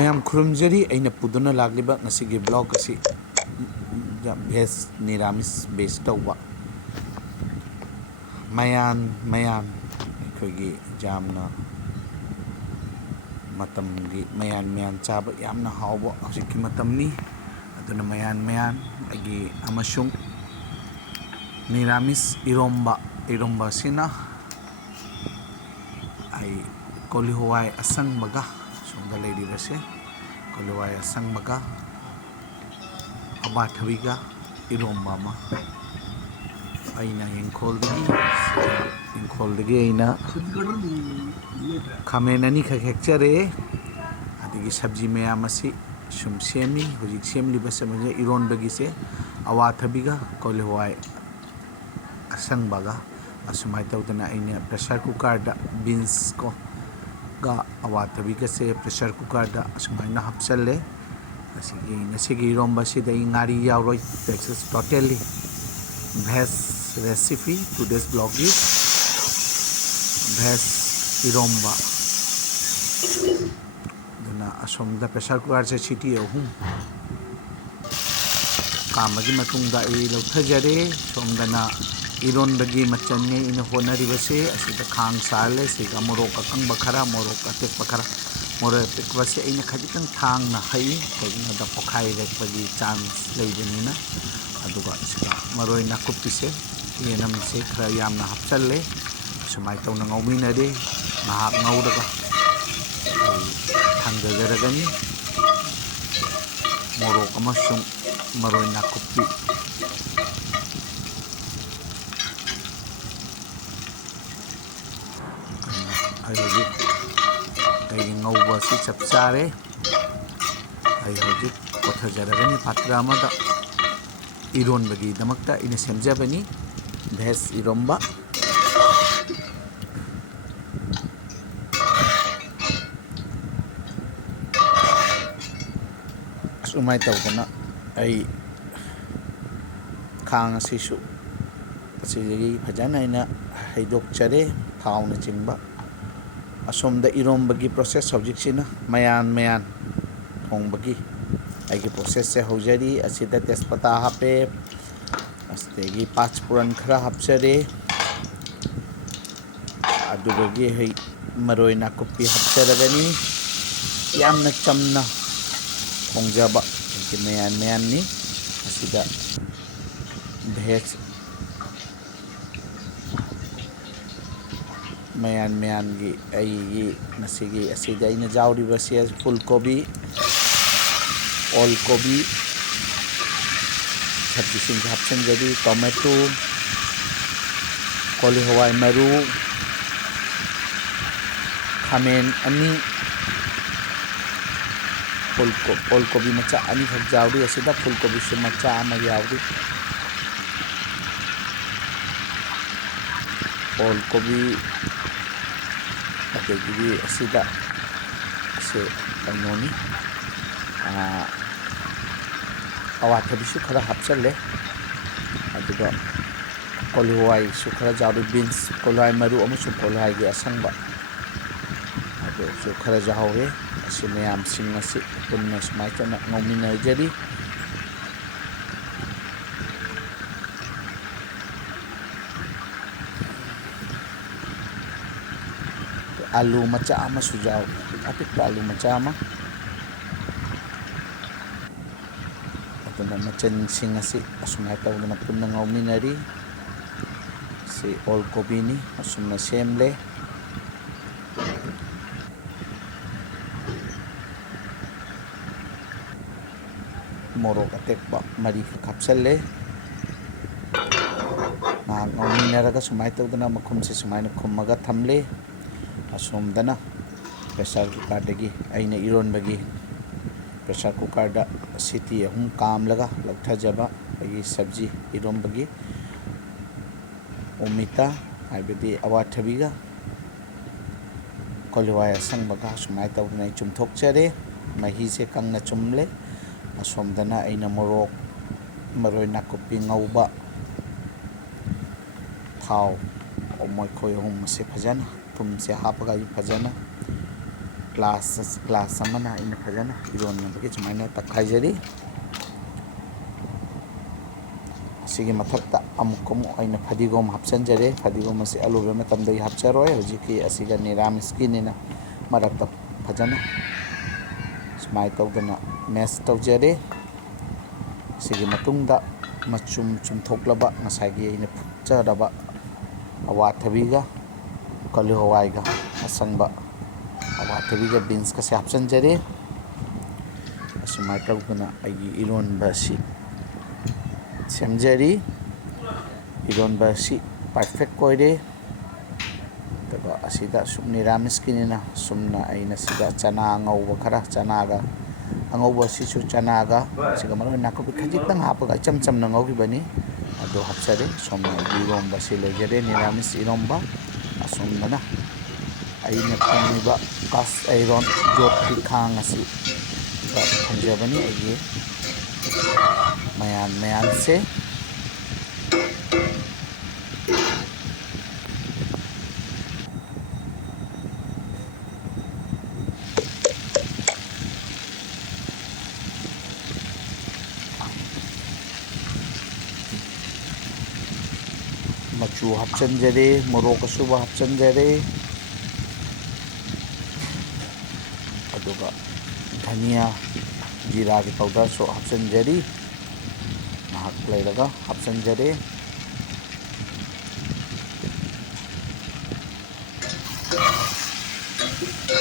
Ma'am खुरमजरी अना पुदुना लागलिबा ngasiगी blog असी भेज निरामिस बेस तौबा मयान अखोगी जामना मतमगी मयान चाबा यामना हावबा हजिकी मतमनी अदुना मयान अगी अमसुंग निरामिस इरोम्बा सिना आई कोली हवाई असंगबगा सोंदा लेरिबसे कोली हवाई असंगबगा अबाथविगा इरोम्बा मा अइना इंखोलदगी अइना खामेन अनि खक हेक्चरे अदगी सब्जी मयाम असी सुम सेमी हुजिक सेमलिबसे मजे इरोनबगी से अवाथबिगा कोली हवाई असंगबगा असुमाय तौदना अइना प्रेशर कुकर दा बीन्स को गा अवाथबिगा से प्रेशर कुकर दा असुमायना हपचले नसीगी इरोम्बा सिदा इंगारी यावरोय टेक्सस टोटली भेज रेसिपी टुडेस ब्लॉग इज भेज इरोम्बा दुना असोमदा प्रेशर कुकर से सिटी अहुम कामगी मतुंगदा ए लौथजरे सोमदना इरोनबगी मचन्ने इन होनरिबसे असिदा खांग साले सिगा मोरोक अकंग खरा मोरोक अटेक खरा मोरोक अटेक बसे इन खजितंग थांग ना हई कइना दा पोखाई रेकबगी चांस लेबनिना अदुगा सिगा मरोय नाकुपी से येनम से खरा यामना हपचले समाय तौना ngauminade mahak ngaudaga thangjajaragani morok amasung maroy nakupi ai hojik ai ngauba si chapchare ai hojik kothajaragani patra amada iron बगी दमकता इन सेमजबनी भेस इरोम्बा सुमाय तौदना आई खांग असिसु असिगी फजना इना हैदोकचरे थावना चिंबा असोमदा इरोम्बगी प्रोसेस हौजिकसिना मयान थोंबगी आगे प्रोसेस से हौजरी असिदा तेजपत्ता हापे अस्तेगी पाँचफोरन खरा हपचरे अदुगगी है मरोय नाकुपी हपचरगनी यामना चमना थोंजबा मयान नि असिदा भेज मयान गी आई नसिगी असिदा इन जावरिबसे फुल कोबी ओल कोबी सब्जी सिंह हपचनजरी टोमेटो कोली हवाई मरु खामेन अनि ओल कोबी मचा अनि खक जावरी असिदा फुल कोबी से मचा अमा यावरी ओल कोबी अदगी असिदा से कनोनी अवाथबिसु खरा हपचले अदुगा कोली हवाई सु खरा जावरी बीन्स कोली हवाई मरु अमसु कोली हवाई गे असंगबा अदु सु खरा जावरे असि मयाम सिंग असि पुन्ना समाइतना ngauminajari आलू मचा अमा सुजाव अपिक आलू मचा अमा मचन सिंह असी असुमाय तौदना पुन्ना ngauminari si ओल कोबी नि असुमना सेमले मोरोक अटेकबा मरी खपचले ना ngauminaraga सुमाय तौदना मखुम से सुमायना खुमगा थमले असोमदना प्रेशर कुकर दगी अइना इरोनबगी प्रेशर कुकर दा सिटी अहुम काम लगा लौथजबा अगी सब्जी इरोम्बगी ओमिता हाइबदी अवाथबिगा कोलिवाय असंगबगा सुमाय तौदना चुमथोकचरे मही से कंगना चुमले असोमदना अइना मोरोक मरोय नाकुपी ngauba थाव मोय खोय हम से फजना तुम से हापगा फजना ग्लास अमना इन फजना इरोनबगी सुमाइना तखाइजरी सिगी मथक्ता अमुकम अइन फदिगोम हापचनजरे फदिगोम असी अलुबे मतमदगी हापचरोय हुजिकी असिगा निरामिसकिनिना मरक्ता फजना सुमाइ तौदना मेस तौजरे सिगी मतुंगदा मचुम चुमथोक्लबा ngसाइगी अइन फुच्चरबा अवाथबीगा कलु हवाइगा असंगबा अवाथबीगा बीन्स का से हापचनजरे सुमाइ तौदना अगी इरोनबा सि सेमजरी इरोनबा सि परफेक्ट कोइरे तबा असिदा सुम निरामिसकिनिना सुमना अइना सिदा चना अंगौबा खरा चनागा अंगौबा सिसु चनागा सिगा मरो नाकुबी खजितंग हापगा इचम चमना ngौगिबनी अदो हापचरे सोमना इरोनबा सि लेजरे निरामिस इरोनबा असुमना अइना थोंगिबा कास आयरन जोत खांग असि थंजबनी अइगे मयान से मचू हापचनजरे मोरोक असुबा हापचनजरे अदुगा धनिया जीरा की पाउडर सो हापचनजरी नाहक लेरगा हापचनजरे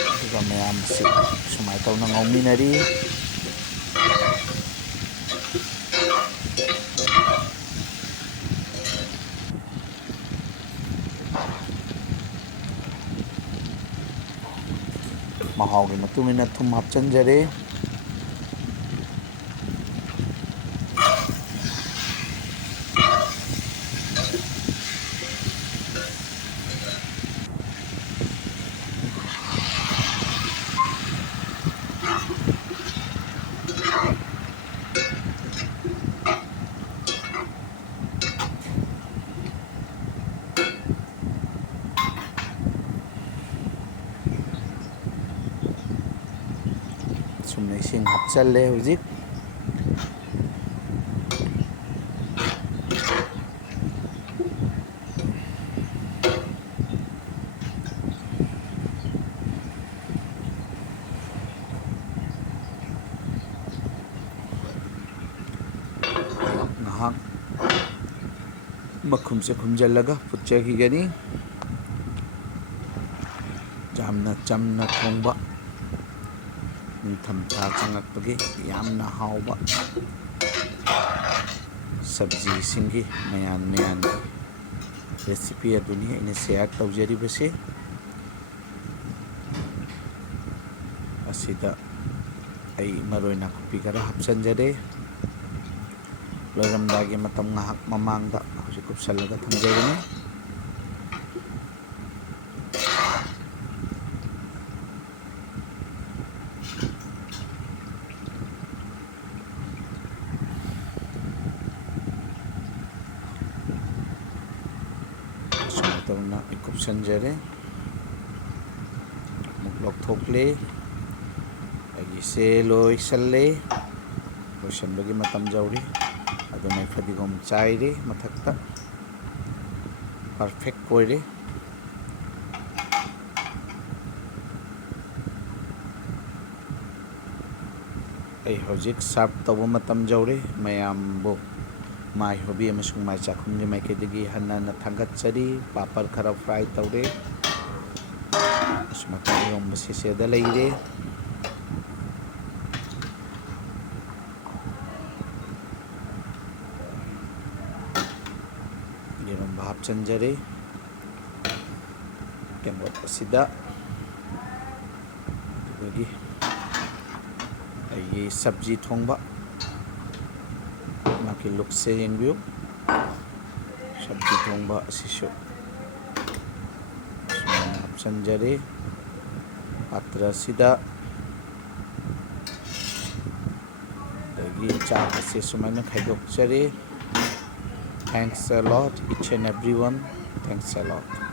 अदुगा मयाम से सुमाइ तौना ngौमिनरी महावगी मतुमिना थुम हापचनजरे सुमने इसिंग हापचले हुजिक नाहक मखुम से खुमजलगा फुच्चखिगनी जामना चमना थोंबा निंथमथा चंगक्पगी यामना हाउबा सब्जी सिंगी मयान रेसिपी अदुनी इन शेयर तौजरीबसे असिदा आई मरोय नाकुपी खरा हापचनजरे लोरमदागी मतम ngahak mamangda हुजिक कुपसलगा थंजगनी तौना कुपसनजरे मुकलक थोकले अगी से लोइसल्ले लोइसनबगी मतम जौरी अदुनै फदिगोम चाइरे मथक्ता परफेक्ट कोइरे आई हौजिक सर्व तौबा मतम जौरे मयामबो माइ होबी अमसुंग माइ चाखुमगी माइकेदगी हन्ना थांगतचरी पापड़ खरा फ्राई तौरे असुमका इरोंबा सेदा लेइरे इरोंबा हापचनजरे केंगोट असिदा दुगी ये सब्जी थोंबा नाकी लुक से येंबियो सब्जी थोंबा असिसु हापचनजरे पात्र सिदा दगी चाक से सुमाइना खाइदोकचरे Thanks a lot each and everyone. Thanks a lot.